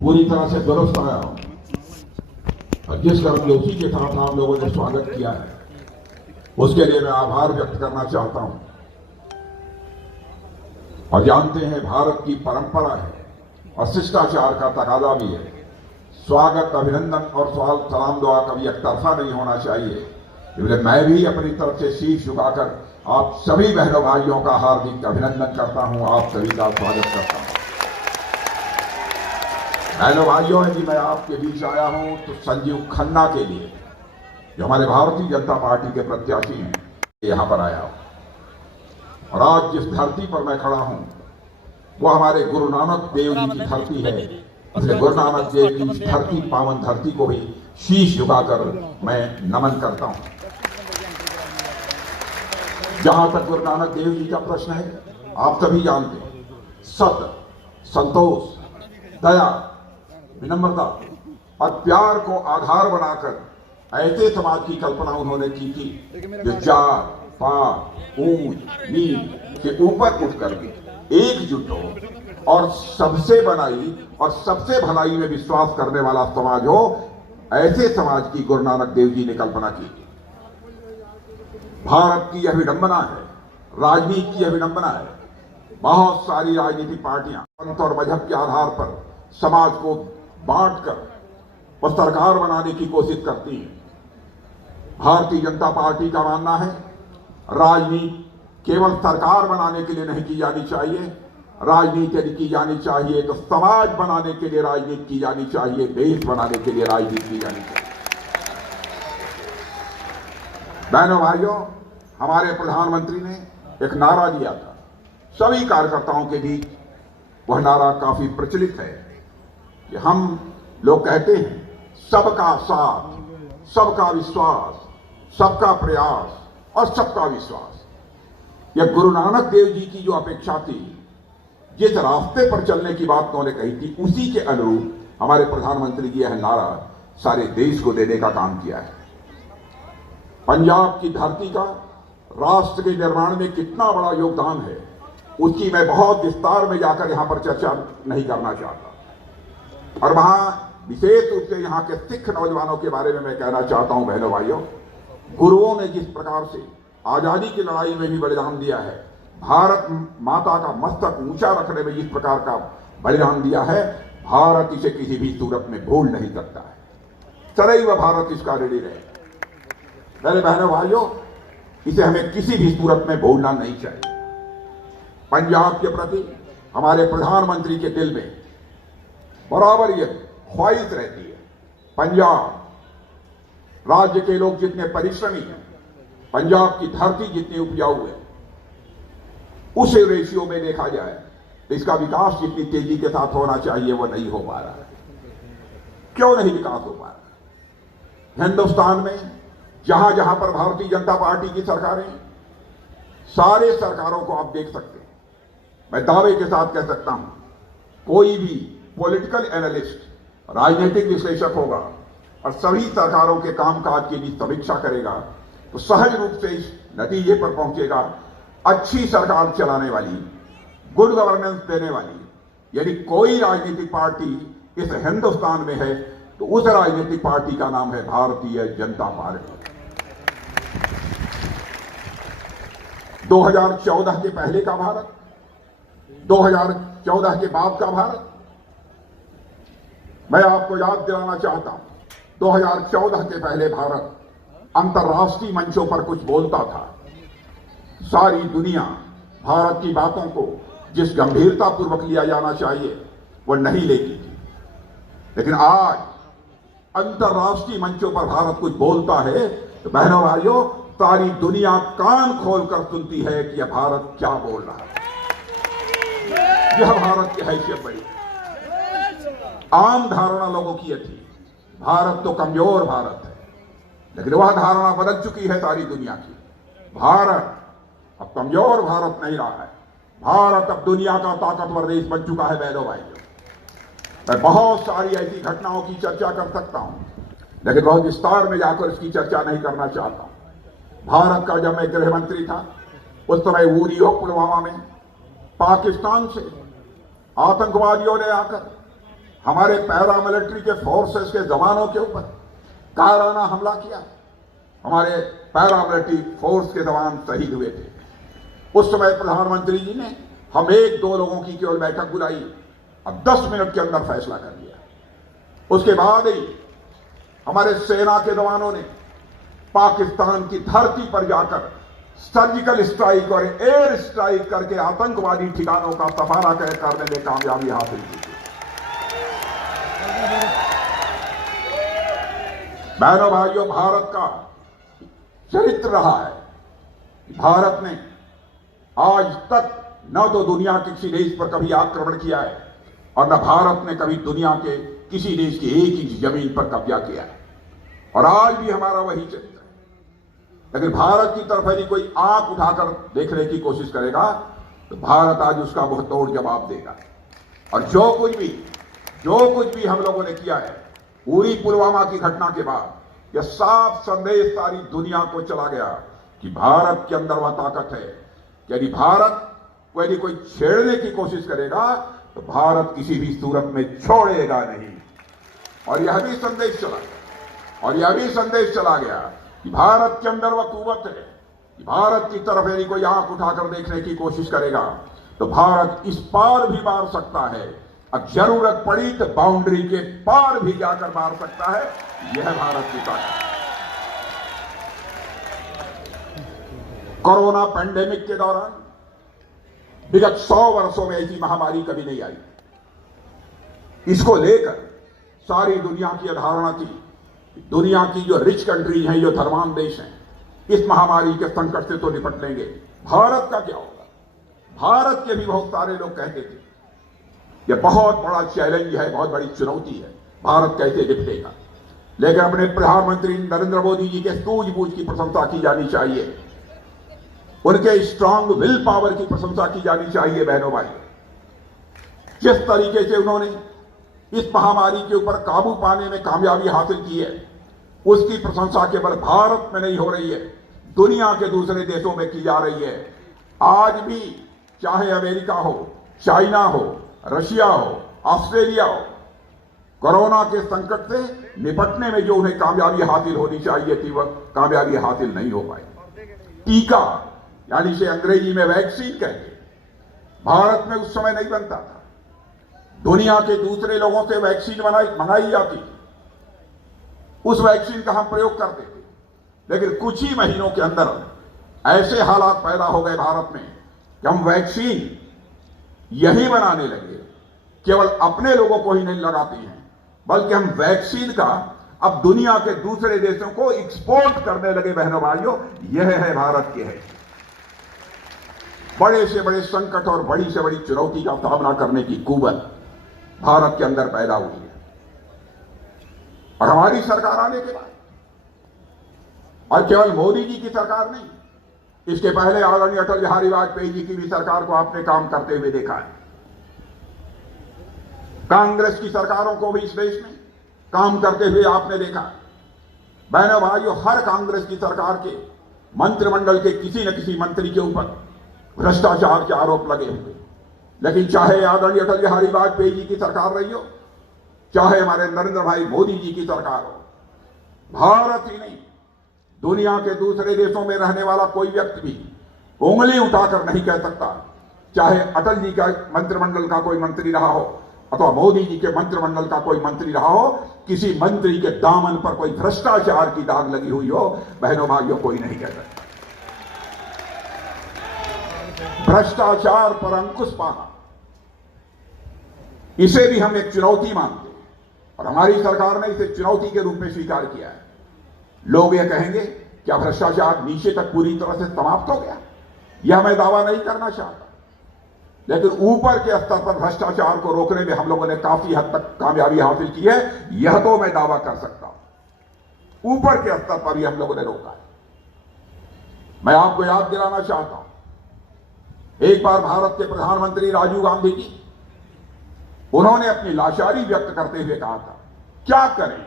पूरी तरह से दुरुस्त आया हूं और जिस गर्मजोशी के साथ आप लोगों ने स्वागत किया है उसके लिए मैं आभार व्यक्त करना चाहता हूं। और जानते हैं भारत की परंपरा है और शिष्टाचार का तकाजा भी है। स्वागत, अभिनंदन और सलाम दुआ कभी एक तरफा नहीं होना चाहिए। इसलिए मैं भी अपनी तरफ से शीश झुकाकर आप सभी बहनों भाइयों का हार्दिक अभिनंदन करता हूं, आप सभी का स्वागत करता हूं। बहनों भाइयों, यदि मैं आपके बीच आया हूं तो संजीव खन्ना के लिए, जो हमारे भारतीय जनता पार्टी के प्रत्याशी हैं, यहां पर आया हूं। और आज जिस धरती पर मैं खड़ा हूं वो हमारे गुरु नानक देव जी की धरती है। इसलिए गुरु नानक देव की इस धरती, पावन धरती को भी शीश झुकाकर मैं नमन करता हूं। जहां तक गुरु नानक देव जी का प्रश्न है, आप सभी जानते हैं, सत्य, संतोष, दया, विनम्रता और प्यार को आधार बनाकर ऐसे समाज की कल्पना उन्होंने की थी जो जात, पात, ऊंच नीच से ऊपर उठकर एकजुट हो और सबसे बनाई और सबसे भलाई में विश्वास करने वाला समाज हो। ऐसे समाज की गुरु नानक देव जी ने कल्पना की। भारत की यह विडंबना है, राजनीति की यह विडंबना है। बहुत सारी राजनीतिक पार्टियां पंथ और मजहब के आधार पर समाज को बांटकर वो सरकार बनाने की कोशिश करती है। भारतीय जनता पार्टी का मानना है राजनीति केवल सरकार बनाने के लिए नहीं की जानी चाहिए। राजनीति यदि की जानी चाहिए तो समाज बनाने के लिए राजनीति की जानी चाहिए, देश बनाने के लिए राजनीति की जानी चाहिए। बहनों भाइयों, हमारे प्रधानमंत्री ने एक नारा दिया था, सभी कार्यकर्ताओं के बीच वह नारा काफी प्रचलित है कि हम लोग कहते हैं सबका साथ, सबका विश्वास, सबका प्रयास और सबका विश्वास। यह गुरु नानक देव जी की जो अपेक्षा थी, जिस रास्ते पर चलने की बात उन्होंने कही थी, उसी के अनुरूप हमारे प्रधानमंत्री जी यह नारा सारे देश को देने का काम किया है। पंजाब की धरती का राष्ट्र के निर्माण में कितना बड़ा योगदान है, उसकी मैं बहुत विस्तार में जाकर यहां पर चर्चा नहीं करना चाहता। और वहां विशेष रूप से यहां के सिख नौजवानों के बारे में मैं कहना चाहता हूं। बहनों भाइयों, गुरुओं ने जिस प्रकार से आजादी की लड़ाई में भी बलिदान दिया है, भारत माता का मस्तक ऊंचा रखने में जिस प्रकार का बलिदान दिया है, भारत इसे किसी भी सूरत में भूल नहीं सकता है। सदैव भारत इसका ऋणी रहे। मेरे बहनों भाइयों, इसे हमें किसी भी सूरत में भूलना नहीं चाहिए। पंजाब के प्रति हमारे प्रधानमंत्री के दिल में बराबर यह ख्वाहिश रहती है। पंजाब राज्य के लोग जितने परिश्रमी हैं, पंजाब की धरती जितनी उपजाऊ है, उस रेशियो में देखा जाए तो इसका विकास जितनी तेजी के साथ होना चाहिए वो नहीं हो पा रहा है। क्यों नहीं विकास हो पा रहा? हिंदुस्तान में जहां जहां पर भारतीय जनता पार्टी की सरकारें, सारे सरकारों को आप देख सकते हैं। मैं दावे के साथ कह सकता हूं, कोई भी पॉलिटिकल एनालिस्ट, राजनीतिक विश्लेषक होगा और सभी सरकारों के कामकाज की भी समीक्षा करेगा तो सहज रूप से इस नतीजे पर पहुंचेगा, अच्छी सरकार चलाने वाली, गुड गवर्नेंस देने वाली यदि कोई राजनीतिक पार्टी इस हिंदुस्तान में है तो उस राजनीतिक पार्टी का नाम है भारतीय जनता पार्टी। 2014 के पहले का भारत, 2014 के बाद का भारत, मैं आपको याद दिलाना चाहता हूं, 2014 के पहले भारत अंतर्राष्ट्रीय मंचों पर कुछ बोलता था। सारी दुनिया भारत की बातों को जिस गंभीरता पूर्वक लिया जाना चाहिए वो नहीं लेती थी। लेकिन आज अंतर्राष्ट्रीय मंचों पर भारत कुछ बोलता है तो बहनों भाइयों, सारी दुनिया कान खोलकर सुनती है कि यह भारत क्या बोल रहा है। यह भारत की हैसियत बड़ी। आम धारणा लोगों की थी भारत तो कमजोर भारत है, लेकिन वह धारणा बदल चुकी है सारी दुनिया की। भारत अब कमजोर भारत नहीं रहा है, भारत अब दुनिया का ताकतवर देश बन चुका है। बहनों भाइयों, मैं बहुत सारी ऐसी घटनाओं की चर्चा कर सकता हूं, लेकिन बहुत विस्तार में जाकर इसकी चर्चा नहीं करना चाहता हूं। भारत का जब मैं गृह मंत्री था, उस समय उरी और पुलवामा में पाकिस्तान से आतंकवादियों ने आकर हमारे पैरामिलिट्री के फोर्सेस के जवानों के ऊपर कायराना हमला किया। हमारे पैरामिलिट्री फोर्स के जवान शहीद हुए थे। उस समय प्रधानमंत्री जी ने हम 1-2 लोगों की केवल बैठक बुलाई, अब 10 मिनट के अंदर फैसला कर लिया। उसके बाद ही हमारे सेना के जवानों ने पाकिस्तान की धरती पर जाकर सर्जिकल स्ट्राइक और एयर स्ट्राइक करके आतंकवादी ठिकानों का सफारा करने में कामयाबी हासिल की थी। बहनों भाइयों, भारत का चरित्र रहा है, भारत ने आज तक न तो दुनिया के किसी देश पर कभी आक्रमण किया है और न भारत ने कभी दुनिया के किसी देश की एक इंच जमीन पर कब्जा किया है, और आज भी हमारा वही चरित्र है। लेकिन भारत की तरफ यदि कोई आंख उठाकर देखने की कोशिश करेगा तो भारत आज उसका बहुत तोड़ जवाब देगा। और जो कुछ भी हम लोगों ने किया है, पूरी पुलवामा की घटना के बाद यह साफ संदेश सारी दुनिया को चला गया कि भारत के अंदर वह ताकत है कि यदि भारत को यदि कोई छेड़ने की कोशिश करेगा तो भारत किसी भी सूरत में छोड़ेगा नहीं। और यह भी संदेश चला गया कि भारत के अंदर वह कुव्वत है कि भारत की तरफ यदि कोई आंख उठाकर देखने की कोशिश करेगा तो भारत इस पार भी मार सकता है, अब जरूरत पड़ी तो बाउंड्री के पार भी जाकर मार सकता है। यह भारत की ताकत। कोरोना पैंडेमिक के दौरान विगत 100 वर्षों में ऐसी महामारी कभी नहीं आई। इसको लेकर सारी दुनिया की अवधारणा थी, दुनिया की जो रिच कंट्रीज हैं, जो धनवान देश हैं, इस महामारी के संकट से तो निपट लेंगे, भारत का क्या होगा। भारत के भी बहुत सारे लोग कहते थे यह बहुत बड़ा चैलेंज है, बहुत बड़ी चुनौती है, भारत कैसे निपटेगा। लेकिन अपने प्रधानमंत्री नरेंद्र मोदी जी के सूझबूझ की प्रशंसा की जानी चाहिए, उनके स्ट्रांग विल पावर की प्रशंसा की जानी चाहिए। बहनों भाई, जिस तरीके से उन्होंने इस महामारी के ऊपर काबू पाने में कामयाबी हासिल की है, उसकी प्रशंसा केवल भारत में नहीं हो रही है, दुनिया के दूसरे देशों में की जा रही है। आज भी चाहे अमेरिका हो, चाइना हो, रशिया हो, ऑस्ट्रेलिया हो, कोरोना के संकट से निपटने में जो उन्हें कामयाबी हासिल होनी चाहिए थी, वह कामयाबी हासिल नहीं हो पाई। टीका, यानी से अंग्रेजी में वैक्सीन कहते, भारत में उस समय नहीं बनता था। दुनिया के दूसरे लोगों से वैक्सीन मंगाई जाती थी, उस वैक्सीन का हम प्रयोग करते थे। लेकिन कुछ ही महीनों के अंदर ऐसे हालात पैदा हो गए भारत में कि हम वैक्सीन यही बनाने लगे, केवल अपने लोगों को ही नहीं लगाते हैं, बल्कि हम वैक्सीन का अब दुनिया के दूसरे देशों को एक्सपोर्ट करने लगे। बहनों भाइयों, यह है भारत की है। बड़े से बड़े संकट और बड़ी से बड़ी चुनौती का सामना करने की कुव्वत भारत के अंदर पैदा हुई है। और हमारी सरकार आने के बाद, और केवल मोदी जी की सरकार नहीं, इसके पहले आदरणीय अटल बिहारी वाजपेयी जी की भी सरकार को आपने काम करते हुए देखा है। कांग्रेस की सरकारों को भी इस देश में काम करते हुए आपने देखा। बहनों भाइयों, हर कांग्रेस की सरकार के मंत्रिमंडल के किसी न किसी मंत्री के ऊपर भ्रष्टाचार के आरोप लगे हुए। लेकिन चाहे आदरणीय अटल बिहारी वाजपेयी जी की सरकार रही हो, चाहे हमारे नरेंद्र भाई मोदी जी की सरकार हो, भारत ही नहीं, दुनिया के दूसरे देशों में रहने वाला कोई व्यक्ति भी उंगली उठाकर नहीं कह सकता, चाहे अटल जी का मंत्रिमंडल का कोई मंत्री रहा हो अथवा मोदी जी के मंत्रिमंडल का कोई मंत्री रहा हो, किसी मंत्री के दामन पर कोई भ्रष्टाचार की दाग लगी हुई हो, बहनों भाइयों, कोई नहीं कह सकता। भ्रष्टाचार पर अंकुश पाना, इसे भी हम एक चुनौती मानते हैं और हमारी सरकार ने इसे चुनौती के रूप में स्वीकार किया है। लोग यह कहेंगे क्या भ्रष्टाचार नीचे तक पूरी तरह से समाप्त हो गया? यह मैं दावा नहीं करना चाहता, लेकिन ऊपर के स्तर पर भ्रष्टाचार को रोकने में हम लोगों ने काफी हद तक कामयाबी हासिल की है, यह तो मैं दावा कर सकता हूं। ऊपर के स्तर पर भी हम लोगों ने रोका है। मैं आपको याद दिलाना चाहता हूं, एक बार भारत के प्रधानमंत्री राजीव गांधी जी, उन्होंने अपनी लाचारी व्यक्त करते हुए कहा था, क्या करें,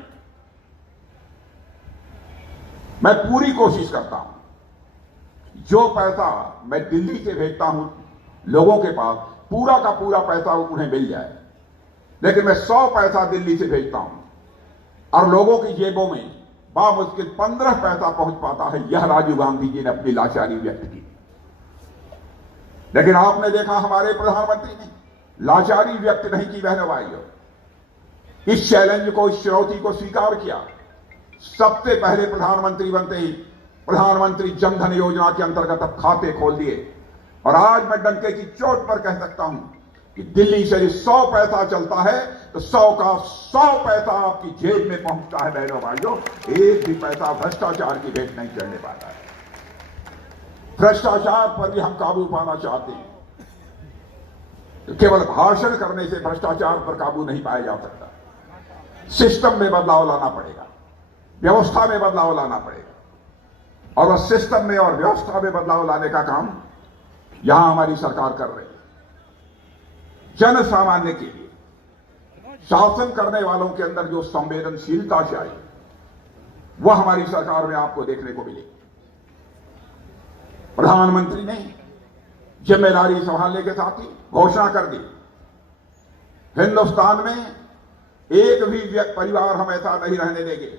मैं पूरी कोशिश करता हूं, जो पैसा मैं दिल्ली से भेजता हूं लोगों के पास, पूरा का पूरा पैसा उन्हें मिल जाए, लेकिन मैं 100 पैसा दिल्ली से भेजता हूं और लोगों की जेबों में बामुश्किल 15 पैसा पहुंच पाता है। यह राजीव गांधी जी ने अपनी लाचारी व्यक्त की। लेकिन आपने देखा हमारे प्रधानमंत्री ने लाचारी व्यक्त नहीं की। बहनों भाइयों, इस चैलेंज को, इस चुनौती को स्वीकार किया। सबसे पहले प्रधानमंत्री बनते ही प्रधानमंत्री जनधन योजना के अंतर्गत अब खाते खोल दिए और आज मैं डंके की चोट पर कह सकता हूं कि दिल्ली से 100 पैसा चलता है तो 100 का 100 पैसा आपकी जेब में पहुंचता है। बहनों भाइयों, एक भी पैसा भ्रष्टाचार की भेंट नहीं चढ़ने पाता है। भ्रष्टाचार पर भी हम काबू पाना चाहते हैं। तो केवल भाषण करने से भ्रष्टाचार पर काबू नहीं पाया जा सकता। सिस्टम में बदलाव लाना पड़ेगा, व्यवस्था में बदलाव लाना पड़ेगा और वह सिस्टम में और व्यवस्था में बदलाव लाने का काम यहां हमारी सरकार कर रही है। जन सामान्य के लिए शासन करने वालों के अंदर जो संवेदनशीलता चाहिए वह हमारी सरकार में आपको देखने को मिलेगी। प्रधानमंत्री ने जिम्मेदारी संभालने के साथ ही घोषणा कर दी, हिंदुस्तान में एक भी परिवार हम ऐसा नहीं रहने देंगे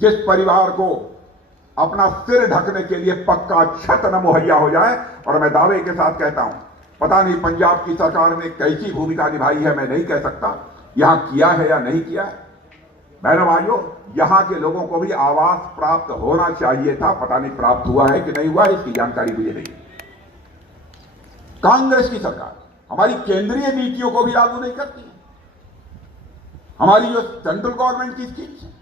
जिस परिवार को अपना सिर ढकने के लिए पक्का छत न मुहैया हो जाए। और मैं दावे के साथ कहता हूं, पता नहीं पंजाब की सरकार ने कैसी भूमिका निभाई है, मैं नहीं कह सकता यहां किया है या नहीं किया है। बहनों भाइयों, यहां के लोगों को भी आवास प्राप्त होना चाहिए था, पता नहीं प्राप्त हुआ है कि नहीं हुआ है, इसकी जानकारी मुझे नहीं। कांग्रेस की सरकार हमारी केंद्रीय नीतियों को भी लागू नहीं करती है। हमारी जो सेंट्रल गवर्नमेंट की स्कीम्स है,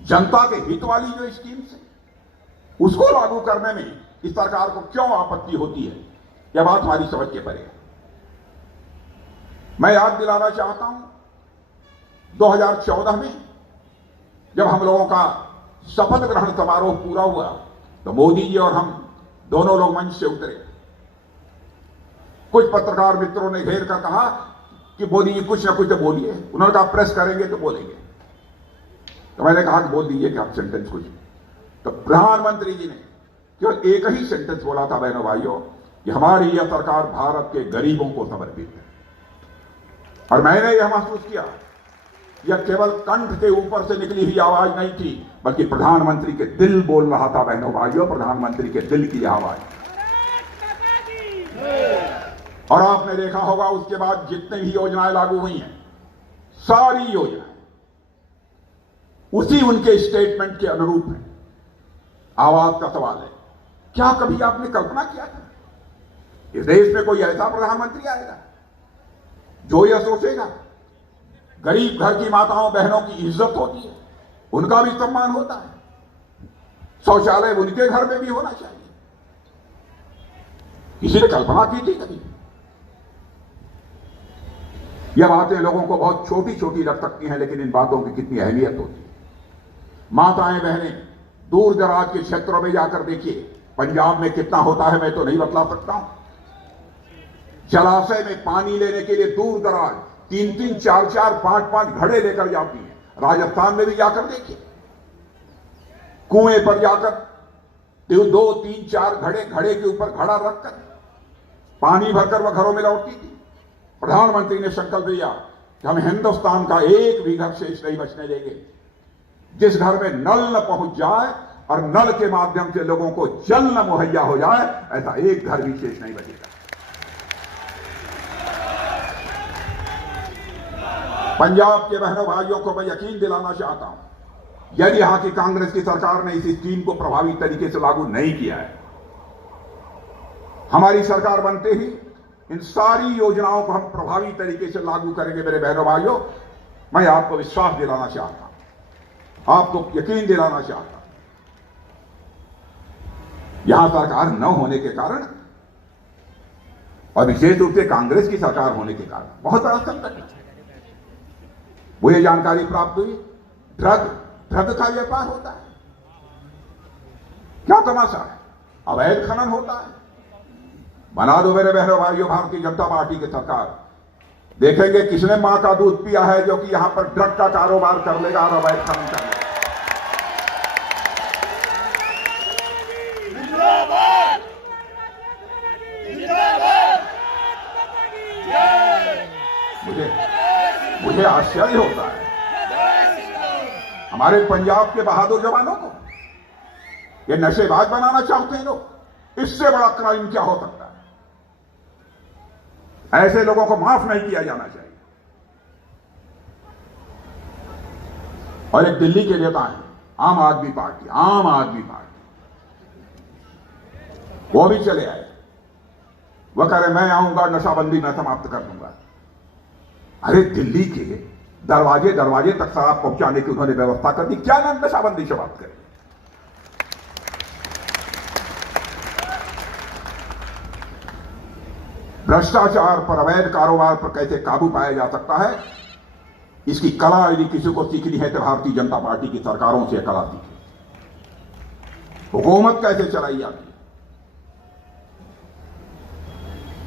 जनता के हित वाली जो स्कीम्स है, उसको लागू करने में इस सरकार को क्यों आपत्ति होती है, यह बात हमारी समझ के परे है। मैं याद दिलाना चाहता हूं 2014 में जब हम लोगों का शपथ ग्रहण समारोह पूरा हुआ तो मोदी जी और हम दोनों लोग मंच से उतरे। कुछ पत्रकार मित्रों ने घेर कर कहा कि मोदी जी कुछ ना कुछ तो बोलिए। उन्होंने कहा प्रेस करेंगे तो बोलेंगे। तो मैंने कहा कि बोल दीजिए कि आप सेंटेंस कुछ। तो प्रधानमंत्री जी ने केवल एक ही सेंटेंस बोला था, बहनों भाइयों, कि हमारी यह सरकार भारत के गरीबों को समर्पित है। और मैंने यह महसूस किया, यह केवल कंठ के ऊपर से निकली हुई आवाज नहीं थी, बल्कि प्रधानमंत्री के दिल बोल रहा था। बहनों भाइयों, प्रधानमंत्री के दिल की आवाज। और आपने देखा होगा उसके बाद जितनी भी योजनाएं लागू हुई हैं, सारी योजनाएं उसी उनके स्टेटमेंट के अनुरूप है। आवाज का सवाल है, क्या कभी आपने कल्पना किया था इस देश में कोई ऐसा प्रधानमंत्री आएगा जो यह सोचेगा गरीब घर की माताओं बहनों की इज्जत होती है, उनका भी सम्मान होता है, शौचालय उनके घर में भी होना चाहिए। किसी ने कल्पना की थी कभी? यह बातें लोगों को बहुत छोटी छोटी लग सकती हैं, लेकिन इन बातों की कितनी अहमियत होती है। माताएं बहनें दूर दराज के क्षेत्रों में जाकर देखिए, पंजाब में कितना होता है मैं तो नहीं बतला सकता हूं। जलाशय में पानी लेने के लिए दूर दराज 3-3, 4-4, 5-5 घड़े लेकर जाती हैं। राजस्थान में भी जाकर देखिए, कुएं पर जाकर 2, 3, 4 घड़े के ऊपर घड़ा रखकर पानी भरकर वह घरों में लौटती थी। प्रधानमंत्री ने संकल्प लिया कि हम हिंदुस्तान का एक भी घर शेष नहीं बचने देंगे जिस घर में नल न पहुंच जाए और नल के माध्यम से लोगों को जल न मुहैया हो जाए, ऐसा एक घर भी शेष नहीं बचेगा। पंजाब के बहनों भाइयों को मैं यकीन दिलाना चाहता हूं, यदि यहां की कांग्रेस की सरकार ने इस स्कीम को प्रभावी तरीके से लागू नहीं किया है, हमारी सरकार बनते ही इन सारी योजनाओं को हम प्रभावी तरीके से लागू करेंगे। मेरे बहनों भाइयों, मैं आपको विश्वास दिलाना चाहता हूं, आपको यकीन दिलाना चाहता हूं। यहां सरकार न होने के कारण और विशेष रूप से कांग्रेस की सरकार होने के कारण बहुत बड़ा संकट है। मुझे जानकारी प्राप्त हुई, ड्रग का व्यापार होता है। क्या तमाशा है, अवैध खनन होता है। बना दो मेरे बहनों भाइयों भारतीय जनता पार्टी की सरकार, देखेंगे किसने मां का दूध पिया है जो कि यहां पर ड्रग का कारोबार कर लेगा और अवैध खनन कर लेगा। आश्चर्य होता है हमारे पंजाब के बहादुर जवानों को। ये नशेबाज बनाना चाहते हैं लोग। इससे बड़ा क्राइम क्या हो सकता है? ऐसे लोगों को माफ नहीं किया जाना चाहिए। और एक दिल्ली के नेता है आम आदमी पार्टी, वो भी चले आए। वह कह रहे मैं आऊंगा, नशाबंदी मैं समाप्त कर दूंगा। अरे दिल्ली के दरवाजे दरवाजे तक शराब पहुंचाने की उन्होंने व्यवस्था कर दी, क्या नाम नशाबंदी से बात करें? भ्रष्टाचार पर, अवैध कारोबार पर कैसे काबू पाया जा सकता है, इसकी कला यदि किसी को सीखनी है तो भारतीय जनता पार्टी की सरकारों से कला सीखी। हुकूमत कैसे चलाई जाती है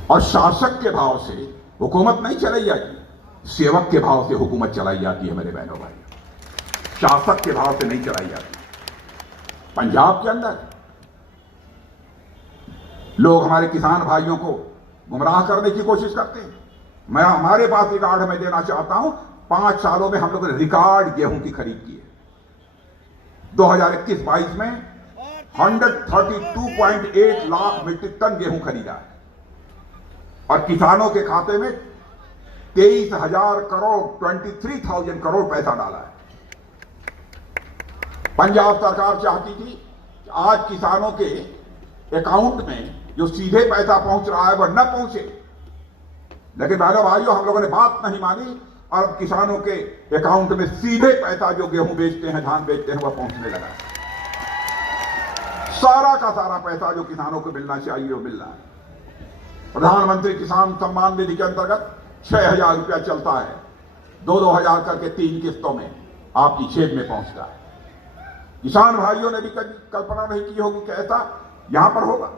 और शासक के भाव से हुकूमत नहीं चलाई जाती, सेवक के भाव से हुकूमत चलाई जाती है। मेरे बहनों भाई, शासक के भाव से नहीं चलाई जाती। पंजाब के अंदर लोग हमारे किसान भाइयों को गुमराह करने की कोशिश करते हैं। मैं हमारे पास रिकॉर्ड में देना चाहता हूं, 5 सालों में हम लोगों ने रिकॉर्ड गेहूं की खरीद की है। 2021-22 में 132.8 लाख मीट्रिक टन गेहूं खरीदा है और किसानों के खाते में 23,000 करोड़ 23,000 करोड़ पैसा डाला है। पंजाब सरकार चाहती थी कि आज किसानों के अकाउंट में जो सीधे पैसा पहुंच रहा है वह न पहुंचे, लेकिन बहनों भाइयों हम लोगों ने बात नहीं मानी और अब किसानों के अकाउंट में सीधे पैसा जो गेहूं बेचते हैं, धान बेचते हैं, वह पहुंचने लगा है। सारा का सारा पैसा जो किसानों को मिलना चाहिए वो मिल रहा है। प्रधानमंत्री किसान सम्मान निधि के अंतर्गत 6,000 रुपया चलता है, 2-2 हजार करके 3 किस्तों में आपकी जेब में पहुंचता है। किसान भाइयों ने भी कभी कल्पना नहीं की होगी कि ऐसा यहां पर होगा।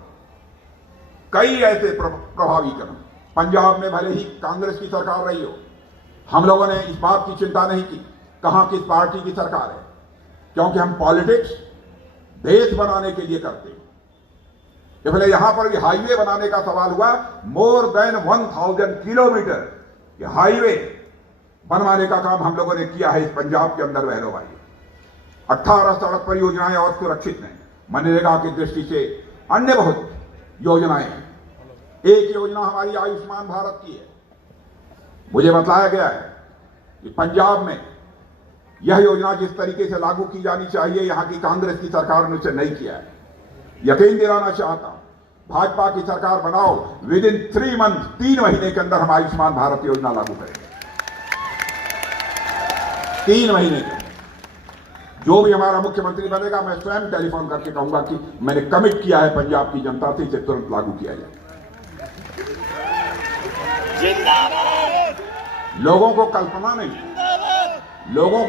कई ऐसे प्रभावी कदम पंजाब में भले ही कांग्रेस की सरकार रही हो, हम लोगों ने इस बात की चिंता नहीं की कहां किस पार्टी की सरकार है, क्योंकि हम पॉलिटिक्स देश बनाने के लिए करते हैं। कि भले यहां पर भी हाईवे बनाने का सवाल हुआ, मोर देन 1000 किलोमीटर ये हाईवे बनवाने का काम हम लोगों ने किया है इस पंजाब के अंदर। बहनों भाई, 18 सड़क परियोजनाएं और सुरक्षित हैं। मनरेगा की दृष्टि से अन्य बहुत योजनाएं हैं। एक योजना हमारी आयुष्मान भारत की है। मुझे बताया गया है कि पंजाब में यह योजना जिस तरीके से लागू की जानी चाहिए, यहां की कांग्रेस की सरकार ने उसे नहीं किया है। यकीन दिलाना चाहता हूं, भाजपा की सरकार बनाओ, विद इन 3 मंथ 3 महीने के अंदर हम आयुष्मान भारत योजना लागू करेंगे। 3 महीने के जो भी हमारा मुख्यमंत्री बनेगा, मैं स्वयं टेलीफोन करके कहूंगा कि मैंने कमिट किया है पंजाब की जनता से, इसे तुरंत लागू किया जाए। लोगों को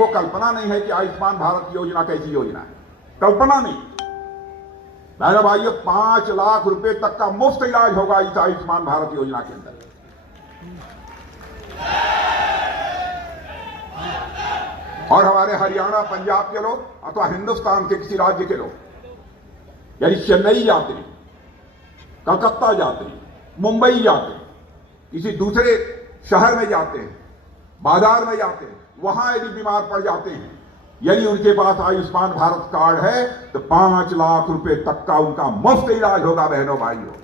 कल्पना नहीं है कि आयुष्मान भारत योजना कैसी योजना है, कल्पना नहीं। बहनों भाइयों, 5 लाख रुपए तक का मुफ्त इलाज होगा इस आयुष्मान भारत योजना के अंदर। और हमारे हरियाणा, पंजाब के लोग अथवा हिंदुस्तान के किसी राज्य के लोग यानी चेन्नई जाते हैं, कलकत्ता जाते हैं, मुंबई जाते हैं, किसी दूसरे शहर में जाते हैं, बाजार में जाते हैं, वहां यदि बीमार पड़ जाते हैं, यदि उनके पास आयुष्मान भारत कार्ड है तो 5 लाख रुपए तक का उनका मुफ्त इलाज होगा। बहनों भाइयों,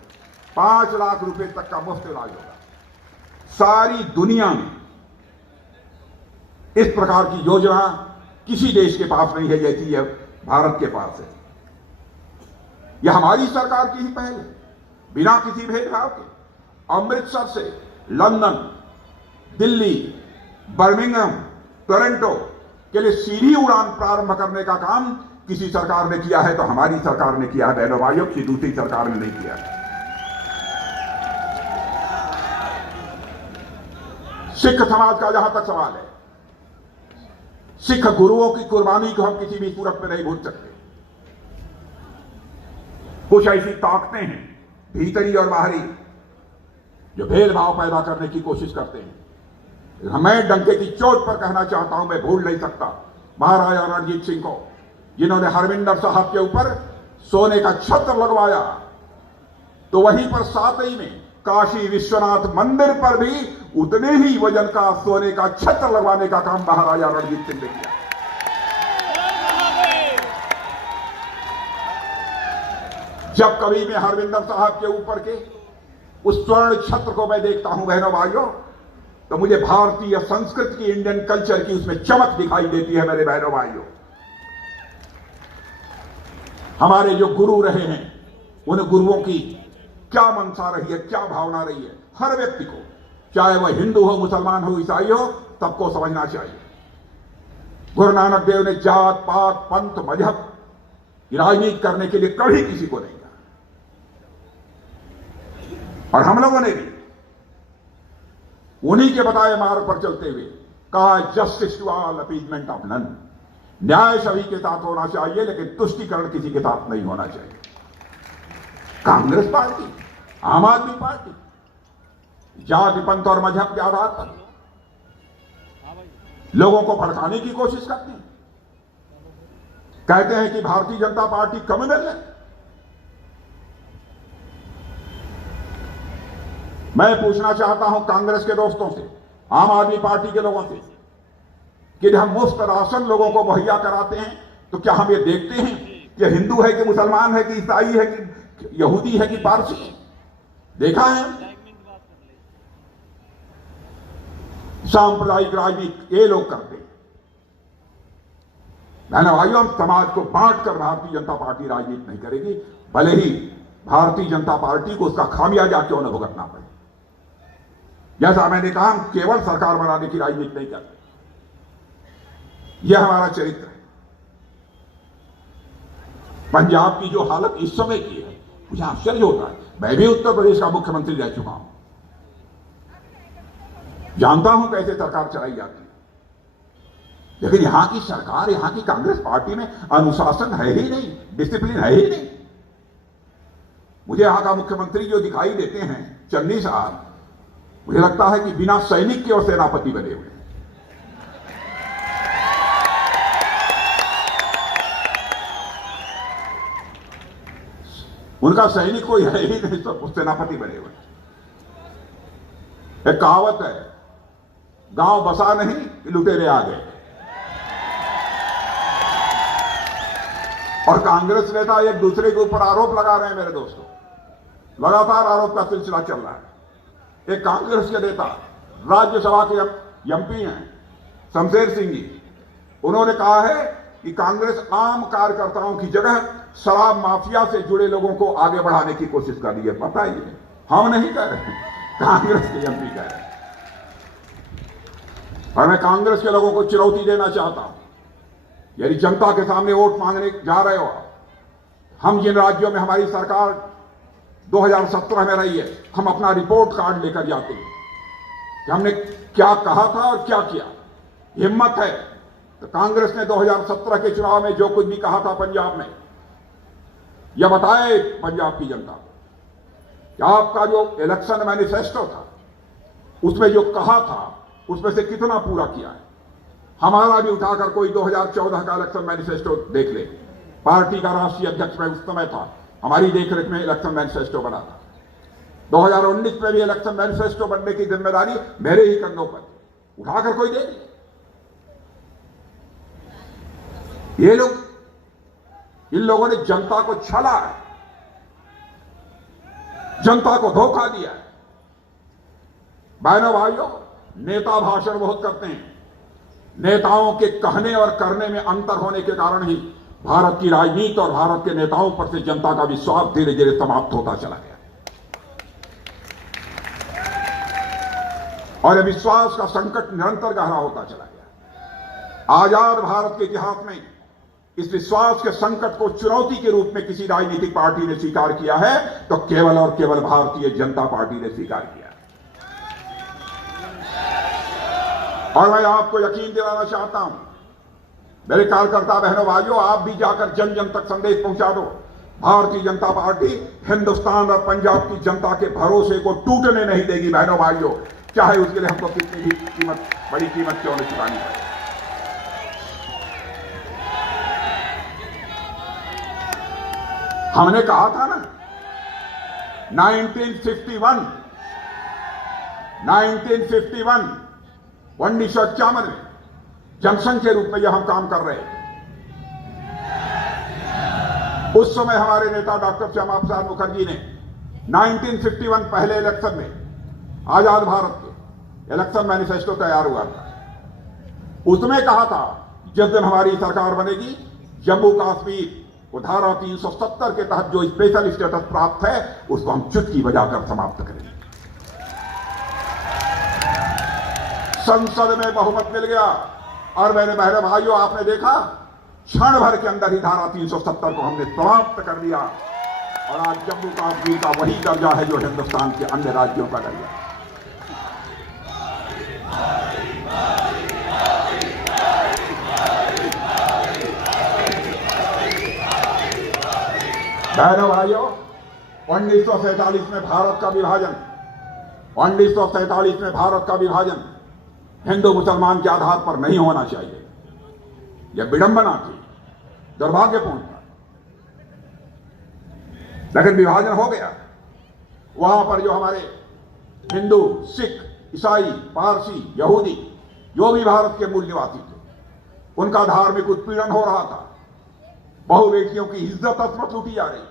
5 लाख रुपए तक का मुफ्त इलाज होगा। सारी दुनिया में इस प्रकार की योजना किसी देश के पास नहीं है जैसी यह भारत के पास है। यह हमारी सरकार की ही पहल है, बिना किसी भेदभाव के। अमृतसर से लंदन, दिल्ली, बर्मिंघम, टोरंटो के लिए सीधी उड़ान प्रारंभ करने का काम किसी सरकार ने किया है तो हमारी सरकार ने किया है। बहनों भाइयों, किसी दूसरी सरकार ने नहीं किया है। सिख समाज का जहां तक सवाल है, सिख गुरुओं की कुर्बानी को हम किसी भी सूरत में नहीं भूल सकते। कुछ ऐसी ताकतें हैं भीतरी और बाहरी जो भेदभाव पैदा करने की कोशिश करते हैं। मैं डंके की चोट पर कहना चाहता हूं, मैं भूल नहीं सकता महाराजा रणजीत सिंह को, जिन्होंने हरमिंदर साहब के ऊपर सोने का छत्र लगवाया, तो वहीं पर सातई में काशी विश्वनाथ मंदिर पर भी उतने ही वजन का सोने का छत्र लगवाने का काम महाराजा रणजीत सिंह ने किया। जब कभी मैं हरविंदर साहब के ऊपर के उस स्वर्ण छत्र को मैं देखता हूं बहनों भाइयों, तो मुझे भारतीय संस्कृति की, इंडियन कल्चर की उसमें चमक दिखाई देती है मेरे बहनों भाइयों। हमारे जो गुरु रहे हैं, उन गुरुओं की क्या मनसा रही है, क्या भावना रही है, हर व्यक्ति को, चाहे वह हिंदू हो, मुसलमान हो, ईसाई हो, सबको समझना चाहिए। गुरु नानक देव ने जात पात पंथ मजहब की राजनीति करने के लिए कभी किसी को नहीं कहा, और हम लोगों ने भी उन्हीं के बताए मार्ग पर चलते हुए कहा, justice to all, appeasement of none. न्याय सभी के साथ होना चाहिए, लेकिन तुष्टीकरण किसी के साथ नहीं होना चाहिए। कांग्रेस पार्टी, आम आदमी पार्टी जाति पंथ और मजहब के आधार पर लोगों को भड़काने की कोशिश करते हैं। कहते हैं कि भारतीय जनता पार्टी कम्युनल है। मैं पूछना चाहता हूं कांग्रेस के दोस्तों से, आम आदमी पार्टी के लोगों से, कि हम मुफ्त राशन लोगों को मुहैया कराते हैं, तो क्या हम ये देखते हैं कि हिंदू है कि मुसलमान है कि ईसाई है कि यहूदी है कि पारसी है? देखा है? सांप्रदायिक राजनीति ये लोग करते हैं। बहनों भाइयों, हम समाज को बांटकर भारतीय जनता पार्टी राजनीति नहीं करेगी, भले ही भारतीय जनता पार्टी को उसका खामियाजा क्यों न भुगतना पड़े। जैसा मैंने कहा, हम केवल सरकार बनाने की राजनीति नहीं करते, यह हमारा चरित्र है। पंजाब की जो हालत इस समय की है, मुझे आश्चर्य होता है। मैं भी उत्तर प्रदेश का मुख्यमंत्री रह चुका हूं, जानता हूं कैसे सरकार चलाई जाती है, लेकिन यहां की सरकार, यहां की कांग्रेस पार्टी में अनुशासन है ही नहीं, डिसिप्लिन है ही नहीं। मुझे यहां का मुख्यमंत्री जो दिखाई देते हैं, चन्नी साहब, मुझे लगता है कि बिना सैनिक के और सेनापति बने हुए। उनका सैनिक कोई है ही नहीं, तो सेनापति बने हुए। एक कहावत है, गांव बसा नहीं कि लुटेरे आ गए। और कांग्रेस नेता एक दूसरे के ऊपर आरोप लगा रहे हैं मेरे दोस्तों, लगातार आरोप का सिलसिला चल रहा है। एक कांग्रेस के नेता, राज्यसभा के एमपी हैं शमशेर सिंह जी, उन्होंने कहा है कि कांग्रेस आम कार्यकर्ताओं की जगह शराब माफिया से जुड़े लोगों को आगे बढ़ाने की कोशिश कर रही है। पता ही है, हम नहीं कह रहे, कांग्रेस के एमपी कह रहे हैं। और मैं कांग्रेस के लोगों को चुनौती देना चाहता हूं, यदि जनता के सामने वोट मांगने जा रहे हो, हम जिन राज्यों में हमारी सरकार 2017 में रही है, हम अपना रिपोर्ट कार्ड लेकर जाते हैं कि हमने क्या कहा था और क्या किया। हिम्मत है तो कांग्रेस ने 2017 के चुनाव में जो कुछ भी कहा था पंजाब में, यह बताए पंजाब की जनता कि आपका जो इलेक्शन मैनिफेस्टो था, उसमें जो कहा था, उसमें से कितना पूरा किया है। हमारा भी उठाकर कोई 2014 का इलेक्शन मैनिफेस्टो देख ले। पार्टी का राष्ट्रीय अध्यक्ष मैं उस समय था, हमारी देखरेख में इलेक्शन मैनिफेस्टो बना था। 2019 में भी इलेक्शन मैनिफेस्टो बनने की जिम्मेदारी मेरे ही कंधों पर, उठाकर कोई दे नहीं। ये लोग, इन लोगों ने जनता को छला है, जनता को धोखा दिया है। बहनों भाइयों, नेता भाषण बहुत करते हैं, नेताओं के कहने और करने में अंतर होने के कारण ही भारत की राजनीति और भारत के नेताओं पर से जनता का विश्वास धीरे धीरे समाप्त होता चला गया, और विश्वास का संकट निरंतर गहरा होता चला गया। आजाद भारत के इतिहास में इस विश्वास के संकट को चुनौती के रूप में किसी राजनीतिक पार्टी ने स्वीकार किया है तो केवल और केवल भारतीय जनता पार्टी ने स्वीकार किया। और मैं आपको यकीन दिलाना चाहता हूं, मेरे कार्यकर्ता बहनों भाइयों, आप भी जाकर जन जन तक संदेश पहुंचा दो। भारतीय जनता पार्टी हिंदुस्तान और पंजाब की जनता के भरोसे को टूटने नहीं देगी बहनों भाइयों, चाहे उसके लिए हमको कितनी भी कीमत, बड़ी कीमत क्यों न चुकानी पड़े। हमने कहा था ना, 1951 में जनसंघ के रूप में यह हम काम कर रहे थे। उस समय हमारे नेता डॉक्टर श्यामा प्रसाद मुखर्जी ने 1951 पहले इलेक्शन में आजाद भारत के इलेक्शन मैनिफेस्टो तैयार हुआ था। उसमें कहा था जिस दिन हमारी सरकार बनेगी जम्मू कश्मीर को धारा 370 के तहत जो स्पेशल स्टेटस प्राप्त है उसको हम चुटकी बजाकर समाप्त करेंगे। संसद में बहुमत मिल गया और मेरे बहन भाइयों, आपने देखा क्षण भर के अंदर ही धारा 370 को हमने समाप्त कर दिया और आज जम्मू कश्मीर का वही दर्जा है जो हिंदुस्तान के अन्य राज्यों का दर्जा है। बहनों भाइयों, 1947 में भारत का विभाजन 1947 में भारत का विभाजन हिंदू मुसलमान के आधार पर नहीं होना चाहिए। यह विडंबना थी, दुर्भाग्यपूर्ण था, लेकिन विभाजन हो गया। वहां पर जो हमारे हिंदू, सिख, ईसाई, पारसी, यहूदी जो भी भारत के मूल निवासी थे उनका धार्मिक उत्पीड़न हो रहा था। बहु बेटियों की इज्जत असमत लूटी जा रही थी।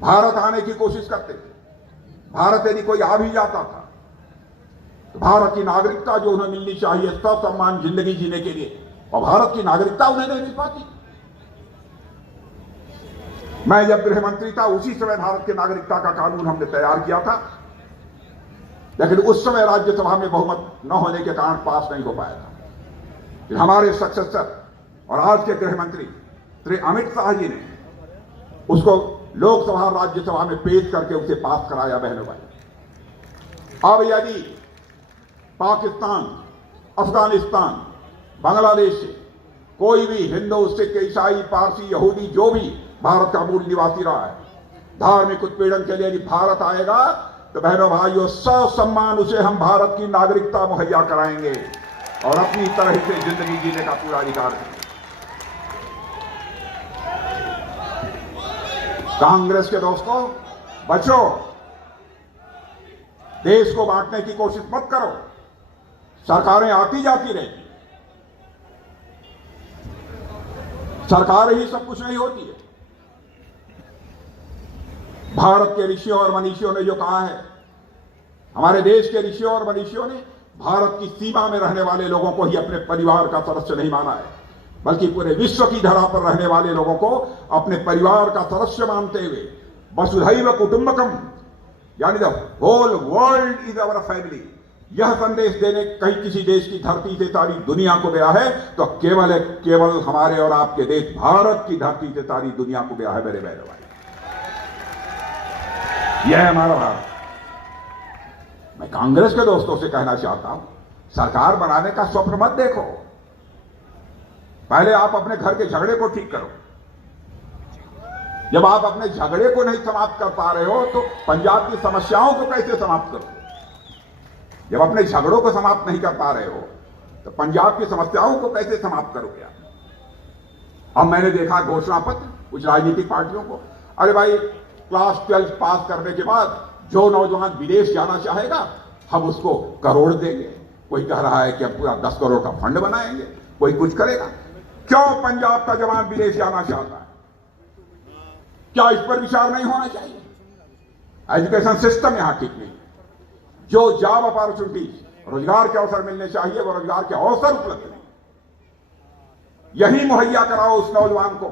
भारत आने की कोशिश करते थे। भारत यदि कोई आ भी जाता था तो भारत की नागरिकता जो उन्हें मिलनी चाहिए ससम्मान जिंदगी जीने के लिए, और भारत की नागरिकता उन्हें नहीं मिल पाती। मैं जब गृह मंत्री था उसी समय भारत की नागरिकता का कानून हमने तैयार किया था, लेकिन उस समय राज्यसभा में बहुमत न होने के कारण पास नहीं हो पाया था। फिर हमारे सक्सेसर और आज के गृह मंत्री श्री अमित शाह जी ने उसको लोकसभा राज्यसभा में पेश करके उसे पास कराया। बहनों भाई, अब यदि पाकिस्तान, अफगानिस्तान, बांग्लादेश से कोई भी हिंदू, सिख, ईसाई, पारसी, यहूदी जो भी भारत का मूल निवासी रहा है, धार्मिक उत्पीड़न के लिए यदि भारत आएगा तो बहनों भाइयों ससम्मान उसे हम भारत की नागरिकता मुहैया कराएंगे और अपनी तरह से जिंदगी जीने का पूरा अधिकार देंगे। कांग्रेस के दोस्तों, बचो, देश को बांटने की कोशिश मत करो। सरकारें आती जाती रहेंगी, सरकार ही सब कुछ नहीं होती है। भारत के ऋषियों और मनीषियों ने जो कहा है, हमारे देश के ऋषियों और मनीषियों ने भारत की सीमा में रहने वाले लोगों को ही अपने परिवार का सदस्य नहीं माना है, बल्कि पूरे विश्व की धरा पर रहने वाले लोगों को अपने परिवार का सदस्य मानते हुए वसुधैव कुटुंबकम, यानी the whole world is our family, यह संदेश देने कहीं किसी देश की धरती से सारी दुनिया को गया है तो केवल हमारे और आपके देश भारत की धरती से सारी दुनिया को गया है। मेरे बहनों भाई, यह है हमारा भारत। मैं कांग्रेस के दोस्तों से कहना चाहता हूं, सरकार बनाने का स्वप्न मत देखो, पहले आप अपने घर के झगड़े को ठीक करो। जब आप अपने झगड़े को नहीं समाप्त कर पा रहे हो तो पंजाब की समस्याओं को कैसे समाप्त करोगे? जब अपने झगड़ों को समाप्त नहीं कर पा रहे हो तो पंजाब की समस्याओं को कैसे समाप्त करोगे आप? अब मैंने देखा घोषणा पत्र कुछ राजनीतिक पार्टियों को, अरे भाई क्लास 12 पास करने के बाद जो नौजवान विदेश जाना चाहेगा हम उसको करोड़ देंगे। कोई कह रहा है कि हम पूरा 10 करोड़ का फंड बनाएंगे, कोई कुछ करेगा। क्यों पंजाब का जवान विदेश जाना चाहता है? क्या इस पर विचार नहीं होना चाहिए? एजुकेशन सिस्टम यहां ठीक नहीं, जो जॉब अपॉर्चुनिटी, रोजगार के अवसर मिलने चाहिए वो रोजगार के अवसर उपलब्ध नहीं। यही मुहैया कराओ उस नौजवान को,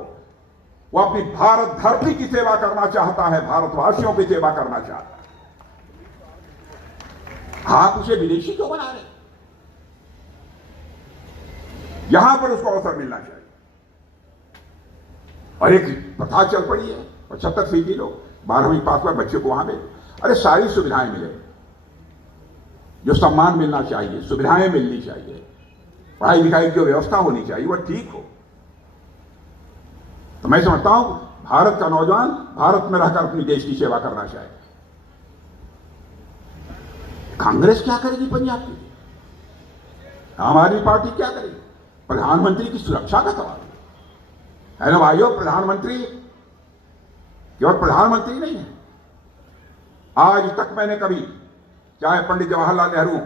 वो अपनी भारत धरती की सेवा करना चाहता है, भारतवासियों की सेवा करना चाहता है। आप उसे विदेशी क्यों बना रहे? यहां पर उसको अवसर मिलना चाहिए। और एक प्रथा चल पड़ी है, 75% लोग 12वीं पास हुए बच्चे को वहां में, अरे सारी सुविधाएं मिले, जो सम्मान मिलना चाहिए, सुविधाएं मिलनी चाहिए, पढ़ाई लिखाई की जो व्यवस्था होनी चाहिए वह ठीक हो। तो मैं समझता हूं भारत का नौजवान भारत में रहकर अपनी देश की सेवा करना चाहिए। कांग्रेस क्या करेगी पंजाब के लिए? आम आदमी पार्टी क्या करेगी? प्रधानमंत्री की सुरक्षा का सवाल है ना भाइयों। प्रधानमंत्री केवल प्रधानमंत्री नहीं है। आज तक मैंने कभी चाहे पंडित जवाहरलाल नेहरू हो,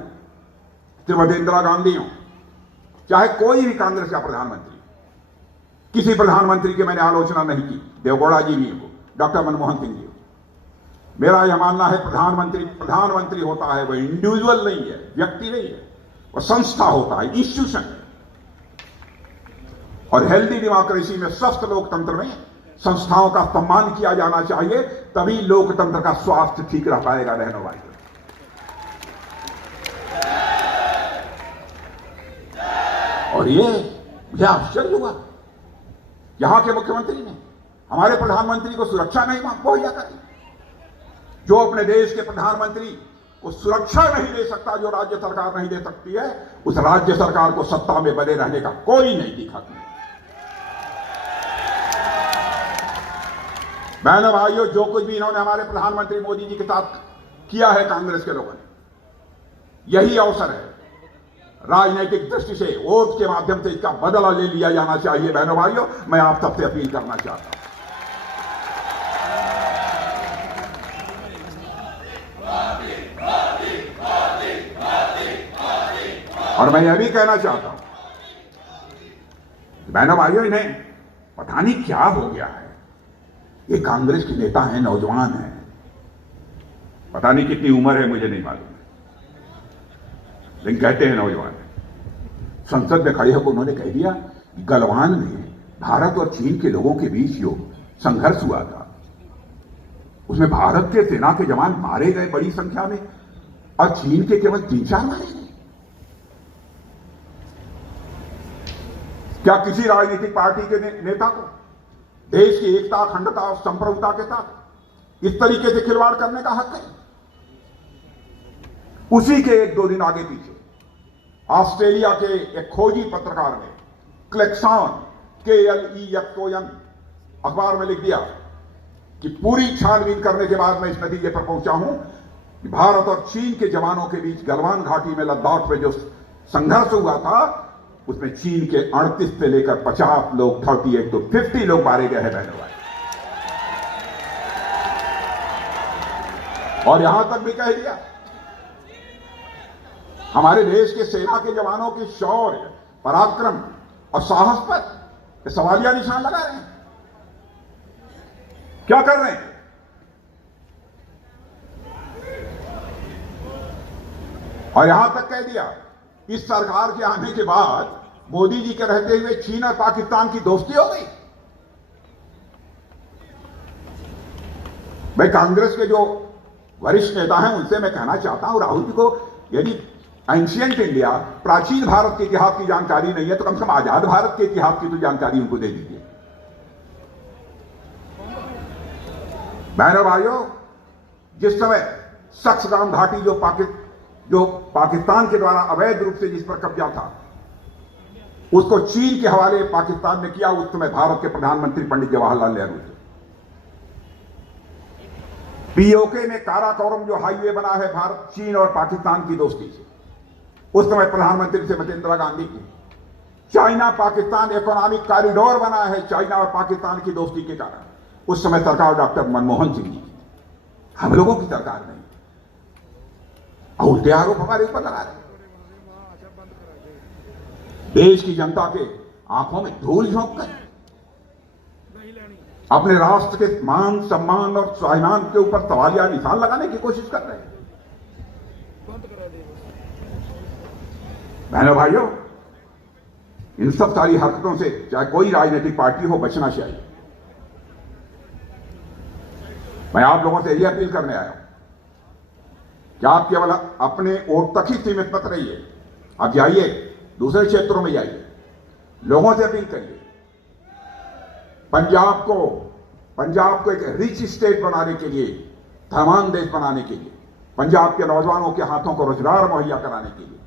श्रीमती इंदिरा गांधी हो, चाहे कोई भी कांग्रेस का प्रधानमंत्री, किसी प्रधानमंत्री की मैंने आलोचना नहीं की, देवगौड़ा जी भी हो, डॉक्टर मनमोहन सिंह जी हो। मेरा यह मानना है प्रधानमंत्री होता है, वह इंडिविजुअल नहीं है, व्यक्ति नहीं है, वह संस्था होता है, इंस्टीट्यूशन है। और हेल्दी डेमोक्रेसी में, स्वस्थ लोकतंत्र में संस्थाओं का सम्मान किया जाना चाहिए, तभी लोकतंत्र का स्वास्थ्य ठीक रह पाएगा। बहनों भाइयों, और ये मुझे आश्चर्य हुआ, यहां के मुख्यमंत्री ने हमारे प्रधानमंत्री को सुरक्षा नहीं मुहैया करी। जो अपने देश के प्रधानमंत्री को सुरक्षा नहीं दे सकता, जो राज्य सरकार नहीं दे सकती है, उस राज्य सरकार को सत्ता में बने रहने का कोई नहीं दिखाती। बहनों भाइयों, जो कुछ भी इन्होंने हमारे प्रधानमंत्री मोदी जी के साथ किया है कांग्रेस के लोगों ने, यही अवसर है, राजनीतिक दृष्टि से वोट के माध्यम से इसका बदला ले लिया जाना चाहिए। बहनों भाइयों, मैं आप सबसे अपील करना चाहता हूं। और मैं यह भी कहना चाहता हूं, बहनों भाइयों, इन्हें पता नहीं क्या हो गया है। ये कांग्रेस के नेता हैं, नौजवान हैं, पता नहीं कितनी उम्र है, मुझे नहीं मालूम, लेकिन कहते हैं नौजवान। संसद में खड़े होकर उन्होंने कह दिया कि गलवान में भारत और चीन के लोगों के बीच जो संघर्ष हुआ था, उसमें भारत के सेना के जवान मारे गए बड़ी संख्या में, और चीन के केवल 3-4 मारे गए। क्या किसी राजनीतिक पार्टी के नेता को देश की एकता, अखंडता और संप्रभुता के साथ इस तरीके से खिलवाड़ करने का हक है? उसी के 1-2 दिन आगे पीछे ऑस्ट्रेलिया के एक खोजी पत्रकार ने क्लेक्सॉन KLEXON अखबार में लिख दिया कि पूरी छानबीन करने के बाद मैं इस नतीजे पर पहुंचा हूं कि भारत और चीन के जवानों के बीच गलवान घाटी में लद्दाख में जो संघर्ष हुआ था, उसमें चीन के 38 से लेकर 50 लोग, 38 to 50 लोग मारे गए हैं। बहनों भाई, और यहां तक भी कह दिया हमारे देश के सेना के जवानों के शौर्य, पराक्रम और साहस पर सवालिया निशान लगा रहे हैं। क्या कर रहे हैं? और यहां तक कह दिया, इस सरकार के आने के बाद मोदी जी के रहते हुए चीन और पाकिस्तान की दोस्ती हो गई। भाई, कांग्रेस के जो वरिष्ठ नेता हैं उनसे मैं कहना चाहता हूं, राहुल जी को यदि एंशियंट इंडिया, प्राचीन भारत के इतिहास की जानकारी नहीं है, तो कम से कम आजाद भारत के इतिहास की तो जानकारी उनको दे दीजिए। बहनों भाइयों, जिस समय सक्सगाम घाटी जो पाकिस्तान के द्वारा अवैध रूप से जिस पर कब्जा था, उसको चीन के हवाले पाकिस्तान ने किया, उस समय भारत के प्रधानमंत्री पंडित जवाहरलाल नेहरू थे। पीओके में काराकोरम जो हाईवे बना है भारत, चीन और पाकिस्तान की दोस्ती से, उस समय प्रधानमंत्री श्रीमती इंदिरा गांधी की। चाइना पाकिस्तान इकोनॉमिक कॉरिडोर बना है चाइना और पाकिस्तान की दोस्ती के कारण, उस समय सरकार डॉक्टर मनमोहन सिंह जी, हम लोगों की सरकार नहीं। उल्टे आरोप हमारे ऊपर लगा रहे। देश की जनता के आंखों में धूल झोंक कर अपने राष्ट्र के मान, सम्मान और स्वाभिमान के ऊपर सवालिया निशान लगाने की कोशिश कर रहे हैं। बहनों भाइयों, इन सब सारी हरकतों से चाहे कोई राजनीतिक पार्टी हो, बचना चाहिए। मैं आप लोगों से यह अपील करने आया हूं कि आप केवल अपने वोट तक ही सीमित मत रहिए। आप जाइए, दूसरे क्षेत्रों में जाइए, लोगों से अपील करिए। पंजाब को एक रिच स्टेट बनाने के लिए, धनवान देश बनाने के लिए, पंजाब के नौजवानों के हाथों को रोजगार मुहैया कराने के लिए,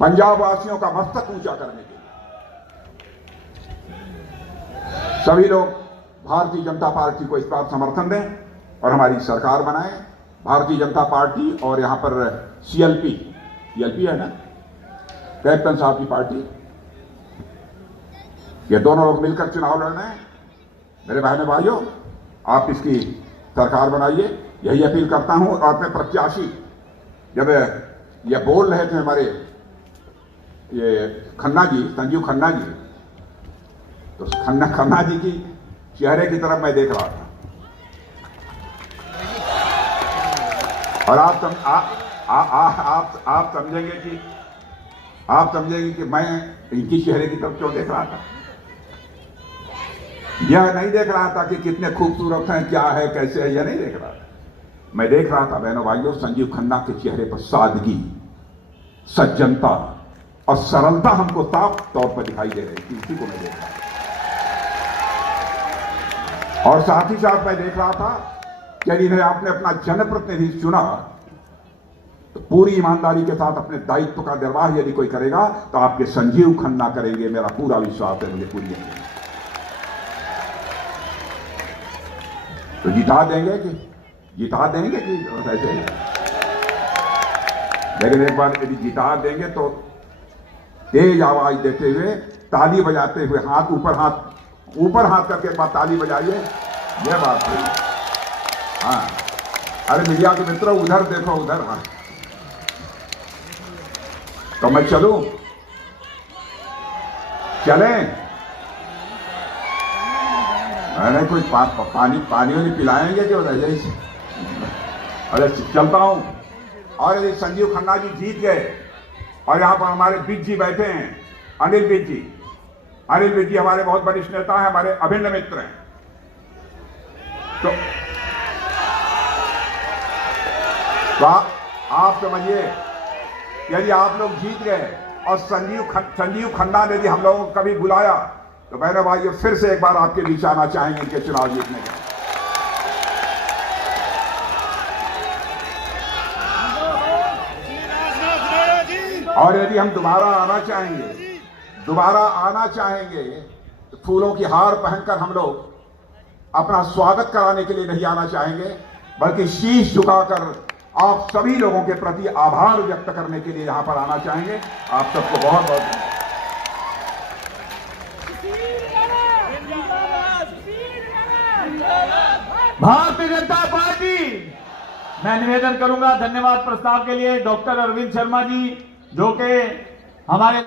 पंजाब वासियों का मस्तक ऊंचा करने के लिए सभी लोग भारतीय जनता पार्टी को इस बार समर्थन दें और हमारी सरकार बनाएं। भारतीय जनता पार्टी और यहां पर CLP है ना, कैप्टन साहब की पार्टी, ये दोनों लोग मिलकर चुनाव लड़ रहे हैं। मेरे बहनों भाइयों, आप इसकी सरकार बनाइए यही अपील करता हूं। और अपने प्रत्याशी जब ये बोल रहे थे हमारे ये खन्ना जी, संजीव खन्ना जी, तो खन्ना जी की चेहरे की तरफ मैं देख रहा था और आप समझेंगे कि मैं इनकी चेहरे की तरफ क्यों देख रहा था। यह नहीं देख रहा था कि कितने खूबसूरत हैं, क्या है, कैसे है, यह नहीं देख रहा था। मैं देख रहा था बहनों भाइयों, संजीव खन्ना के चेहरे पर सादगी, सज्जनता और सरलता हमको साफ तौर पर दिखाई दे रही थी। इसी को मैं देख रहा था और साथ ही साथ मैं देख रहा था कि इन्हें आपने अपना जनप्रतिनिधि चुना तो पूरी ईमानदारी के साथ अपने दायित्व का निर्वाह यदि कोई करेगा तो आपके संजीव खन्ना करेंगे। मेरा पूरा विश्वास है, मुझे पूरी है। तो जिता देंगे कि ऐसे। लेकिन एक बार यदि जिता देंगे तो तेज आवाज देते हुए, ताली बजाते हुए, ऊपर हाथ करके एक बार ताली बजाइए। यह बात है। हाँ, अरे मीडिया के मित्रों, उधर देखो, उधर। हाँ, तो मैं चलूं? चलें? मैंने कोई पानी वानी पिलाएंगे कि ऐसे ही? अरे चलता हूं। और यदि संजीव खन्ना जी जीत गए और यहां पर हमारे बीच जी बैठे हैं, अनिल बीच जी हमारे बहुत वरिष्ठ नेता हैं, हमारे अभिन्न मित्र हैं। तो आप समझिए, यदि आप लोग जीत गए और संजीव खन्ना ने यदि हम लोगों को कभी बुलाया तो बहनों भाइयों फिर से एक बार आपके बीच आना चाहेंगे इनके चुनाव जीतने का। और यदि हम दोबारा आना चाहेंगे तो फूलों की हार पहनकर हम लोग अपना स्वागत कराने के लिए नहीं आना चाहेंगे, बल्कि शीश झुकाकर आप सभी लोगों के प्रति आभार व्यक्त करने के लिए यहां पर आना चाहेंगे। आप सबको बहुत बहुत भारतीय जनता पार्टी। मैं निवेदन करूंगा, धन्यवाद प्रस्ताव के लिए डॉक्टर अरविंद शर्मा जी, जो कि हमारे